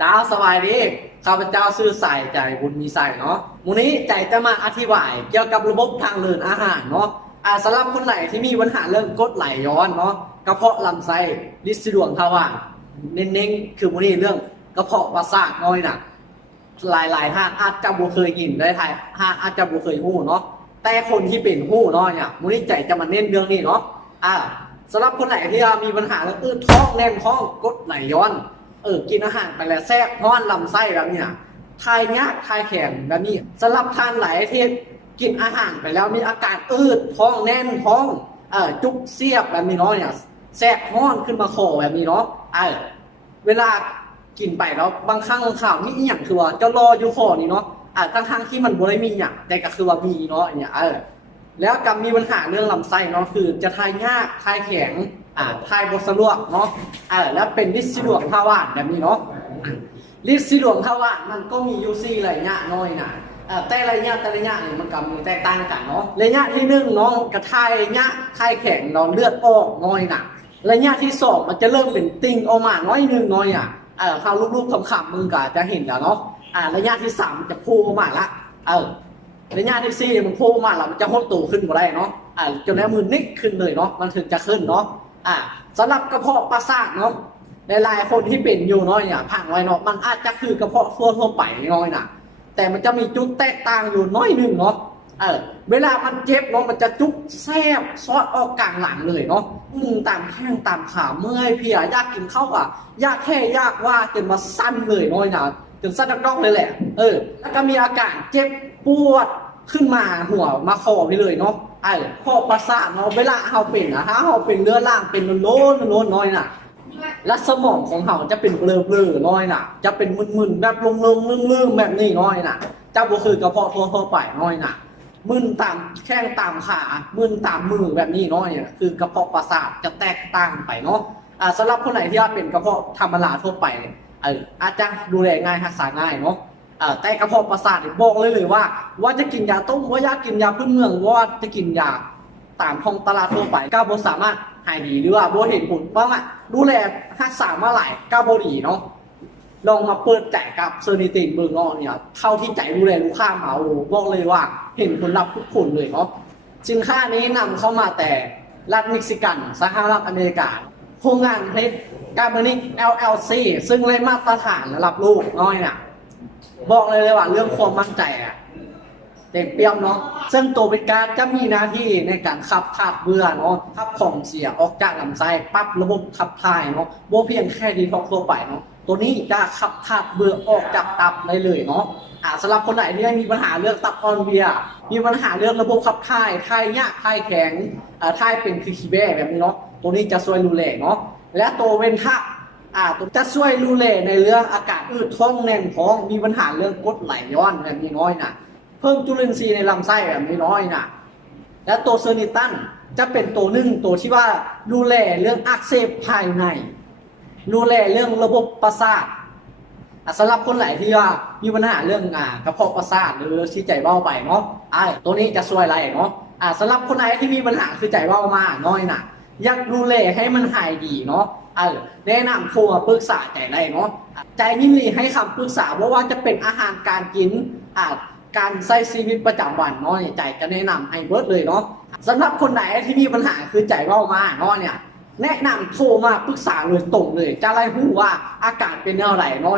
เจ้าสบายดีข้าพเจ้าชื่อสายใจบุญมีใส่เนาะวันนี้ใจจะมาอธิบายเกี่ยวกับระบบทางเดินอาหารเนาะสำหรับคนไหนที่มีปัญหาเรื่องกรดไหลย้อนเนาะกระเพาะลำไส้ลิ้นสะดวกทวารเน้นๆคือวันนี้เรื่องกระเพาะประสาทน้อยน่ะหลายท่านอาจจะบ่เคยยินได้ทายอาจจะบ่เคยหู้เนาะแต่คนที่เป็นหู้เนาะเนี่ยวันนี้ใจจะมาเน้นเรื่องนี้เนาะสำหรับคนไหนที่มีปัญหาเรื่องท้องแน่นท้องกรดไหลย้อนกินอาหารไปแล้วแทรกนอนลำไส้แบบนี้นะทายเนี้ยทายแข็งแบบนี้สำหรับทานหลายที่กินอาหารไปแล้วมีอาการท้องแน่นท้องจุกเสียบแบบนี้เนาะเนี่ยแทรกนอนขึ้นมาคอแบบนี้เนาะเวลากินไปแล้วบางครั้งข่าวนี่อหย่างคือว่าจะรออยู่คอนี่เนาะทั้งที่มันบ่ได้มีอย่างแต่ก็คือว่ามีเนาะเนี่ยแล้วกับมีปัญหาเรื่องลำไส้เนาะคือจะทายยากทายแข็งทายบสะดวกเนาะแล้วเป็นลิ้นสะดวกทวารแบบนี้เนาะลิ้นสะดวกทวารมันก็มีอยู่4ระยะน้อยนะแต่ระยะนี่มันก็มีแตกต่างกันเนาะระยะที่1เนาะกระทายระยะทายแข็งเราเลือดออกน้อยนะระยะที่2มันจะเริ่มเป็นติ่งออกมาน้อยนึงน้อยเขาลูกๆคำๆมึงก็จะเห็นแล้วเนาะระยะที่3จะพูออกมาละระยะที่4มันพูมาแล้วมันจะหดตัวขึ้นมาได้เนาะจนแล้วมือนิกขึ้นเลยเนาะมันถึงจะขึ้นเนาะสำหรับกระเพาะประสาทเนาะหลายๆคนที่เป็นอยู่น้อยเนี่ยพังไว้เนาะมันอาจจะคือกระเพาะทั่วไปน้อยนะแต่มันจะมีจุดแตกต่างอยู่น้อยนึงเนาะเวลามันเจ็บเนาะมันจะจุกแซบซอดออกกลางหลังเลยเนาะตามแข้งตามขาเมื่อยเพลียยากกินข้าวอยากแค่ยากว่าจนมาสั้นเลยน้อยนะจนสั้นดักๆเลยแหละแล้วก็มีอาการเจ็บปวดขึ้นมาหัวมาคอไปเลยเนาะคอประสาทเนาะเวลาเราเป็นเราเป็นเนื้อร่างเป็นโน้นน้อยน่ะและสมองของเราจะเป็นเบลอน้อยน่ะจะเป็นมึนๆแบบลืมแบบนี้น้อยน่ะเจ้าก็คือกระเพาะทั่วไปน้อยน่ะมึนตามแข้งตามขามึนตามมือแบบนี้น้อยเนี่ยคือกระเพาะประสาทจะแตกต่างไปเนาะสำหรับคนไหนที่เป็นกระเพาะธรรมดาทั่วไปอาจจะดูแลง่ายรักษาง่ายเนาะแต่กระเพาะประสาทบอกเลยว่าจะกินยาต้มว่าอยากกินยาพื้นเมืองว่าจะกินยาตามท้องตลาดทั่วไปก้าวบสามารถหายดีหรือว่าบเห็นผลบ้างดูแลรักษามาหลายก้าวบดีเนาะลองมาเปิดใจกับเซอร์นิตินเมืองนอกเนี่ยเท่าที่ใจดูแลลูกค้ามาบอกเลยว่าเห็นผลลัพธ์ทุกคนเลยเนาะสินค้านี้นำเข้ามาแต่รัฐเม็กซิกันสหรัฐอเมริกาโรงงานเพชรการบริก LLC ซึ่งได้มาตรฐานระดับโลกน้อยน่ะบอกเลยว่าเรื่องความมั่นใจเต็มเปี่ยมเนาะซึ่งตัวเป็นการจะมีหน้าที่ในการขับถ่ายเบื่อเนาะขับของเสียออกจากลำไส้ปั๊บระบบขับถ่ายเนาะโบเพียงแค่ดีท็อกทั่วไปเนาะตัวนี้จะขับถ่ายเบื่อออกจากตับได้เลยเนาะสำหรับคนไหนที่มีปัญหาเรื่องตับอ่อนเพลียมีปัญหาเรื่องระบบขับถ่ายถ่ายยากถ่ายแข็งถ่ายเป็นคือขี้แบ้แบบนี้เนาะตัวนี้จะช่วยดูแลเนาะและตัวเวนทะจะช่วยดูแลในเรื่องอากาศท้องแน่นท้องมีปัญหาเรื่องกรดไหลย้อนแบบนี้น้อยนะเพิ่มจุลินทรีย์ในลำไส้แบบนี้น้อยนะและตัวเซอร์นิตันจะเป็นตัวตัวที่ว่าดูแลเรื่องอักเสบภายในดูแลเรื่องระบบประสาทสำหรับคนไหนที่ว่ามีปัญหาเรื่องกระเพาะประสาทหรือที่ใจเบ้าไปเนาะตัวนี้จะช่วยอะไรเนาะสำหรับคนไหนที่มีปัญหาคือใจเบ้ามาน้อยนะอยากดูแลให้มันหายดีเนาะแนะนำโทรมาปรึกษาใจได้เนาะใจยินดีให้คำปรึกษาว่าจะเป็นอาหารการกินการใช้ชีวิตประจำวันเนาะใจจะแนะนำให้เบิร์ดเลยเนาะสำหรับคนไหนที่มีปัญหาคือใจเบ้ามาเนาะเนี่ยแนะนำโทรมาปรึกษาเลยตรงเลยจะไล่หูว่าอาการเป็นอะไรเนาะ